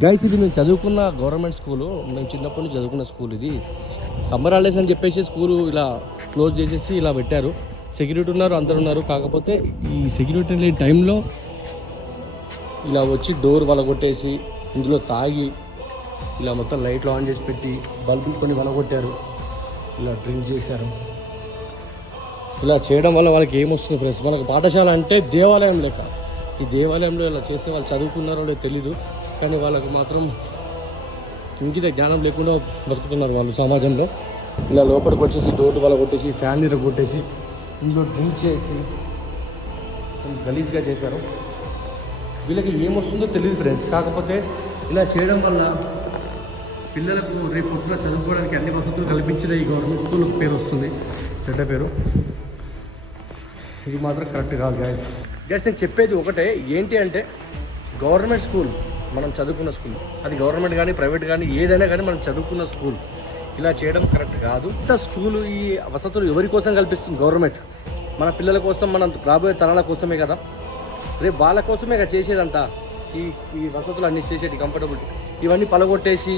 Guys ఇది మేము చదువుకున్న గవర్నమెంట్ స్కూలు, మేము చిన్నప్పటి నుంచి చదువుకున్న స్కూల్. ఇది సమ్మర్ హాలిడేస్ అని చెప్పేసి స్కూలు ఇలా క్లోజ్ చేసేసి ఇలా పెట్టారు. సెక్యూరిటీ ఉన్నారు, అందరు ఉన్నారు. కాకపోతే ఈ సెక్యూరిటీ లేని టైంలో ఇలా వచ్చి డోర్ వలగొట్టేసి ఇందులో తాగి ఇలా మొత్తం లైట్లు ఆన్ చేసి పెట్టి బల్బులు కొన్ని వలగొట్టారు, ఇలా డ్రింక్ చేశారు. ఇలా చేయడం వల్ల వాళ్ళకి ఏమొస్తుంది ఫ్రెండ్స్, మనకు పాఠశాల అంటే దేవాలయం లేక. ఈ దేవాలయంలో ఇలా చేస్తే వాళ్ళు చదువుకున్నారో లేదో తెలీదు, కానీ వాళ్ళకు మాత్రం ఇంకిత జ్ఞానం లేకుండా బతుకుతున్నారు వాళ్ళు సమాజంలో. ఇలా లోపలికి వచ్చేసి డోర్లు వలగొట్టేసి ఫ్యాన్ కొట్టేసి ఇందులో డ్రింక్ చేసి గలీజ్గా చేశారు. వీళ్ళకి ఏమొస్తుందో తెలియదు ఫ్రెండ్స్. కాకపోతే ఇలా చేయడం వల్ల పిల్లలకు రేపు పొద్దున చదువుకోవడానికి అన్ని వసతులు కల్పించిన ఈ గవర్నమెంట్ స్కూల్కి పేరు వస్తుంది, చెడ్డ పేరు. ఇది మాత్రం కరెక్ట్ కాదు గైస్. నేను చెప్పేది ఒకటే, ఏంటి అంటే గవర్నమెంట్ స్కూల్ మనం చదువుకున్న స్కూల్, అది గవర్నమెంట్ కానీ ప్రైవేట్ కానీ ఏదైనా కానీ మనం చదువుకున్న స్కూల్ ఇలా చేయడం కరెక్ట్ కాదు. ఇంత స్కూలు ఈ వసతులు ఎవరి కోసం కల్పిస్తుంది గవర్నమెంట్? మన పిల్లల కోసం, మన రాబోయే తరాల కోసమే కదా, రేపు వాళ్ళ కోసమే కదా చేసేదంతా. ఈ వసతులు అన్నీ చేసేది కంఫర్టబిలిటీ ఇవన్నీ పలగొట్టేసి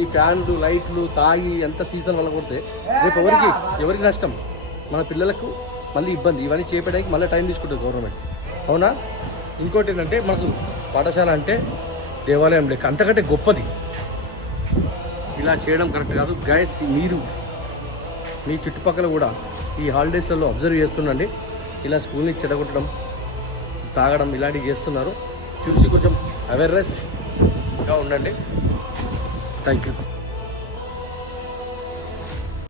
ఈ ఫ్యాన్లు లైట్లు తాగి ఎంత సీజన్ పలగొడితే రేపు ఎవరికి నష్టం? మన పిల్లలకు మళ్ళీ ఇబ్బంది. ఇవన్నీ చేపడానికి మళ్ళీ టైం తీసుకుంటుంది గవర్నమెంట్, అవునా? ఇంకోటి ఏంటంటే మనకు పాఠశాల అంటే దేవాలయం లేక అంతకంటే గొప్పది. ఇలా చేయడం కరెక్ట్ కాదు గైస్. మీరు మీ చుట్టుపక్కల కూడా ఈ హాలిడేస్లలో అబ్జర్వ్ చేస్తుండండి. ఇలా స్కూల్ని చెడగొట్టడం, తాగడం ఇలాంటివి చేస్తున్నారు. చూసి కొంచెం అవేర్నెస్గా ఉండండి. Thank you.